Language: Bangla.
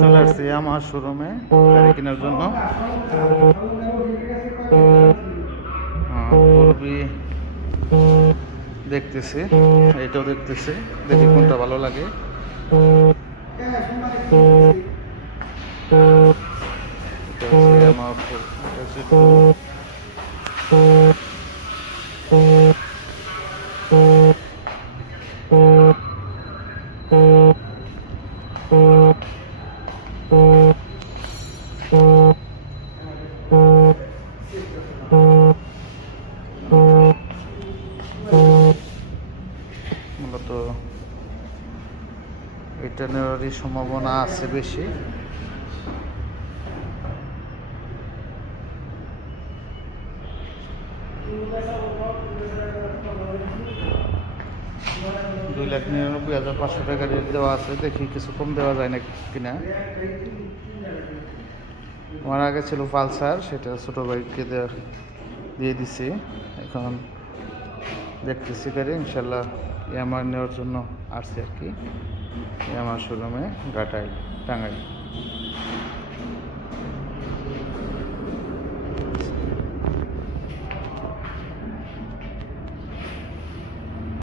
চলে আসছি আমার শোরুমে গাড়ি কেনার জন্য। দেখতেছি এটাও দেখতেছি, দেখি কোনটা ভালো লাগে। আমার হচ্ছে এটা নেওয়ারই সম্ভাবনা আছে বেশি। দুই লাখ নিরানব্বই হাজার পাঁচশো টাকা রেট দেওয়া আছে। দেখি কিছু কম দেওয়া যায় না কিনা। আমার আগে ছিল পালসার, সেটা ছোটো বাইককে দিয়ে দিছি। এখন দেখতেছি গাড়ি ইনশাল্লাহ আমার নেওয়ার জন্য আসছে আর কি। আমার শোরুমে গাটাইল টাঙ্গাইল।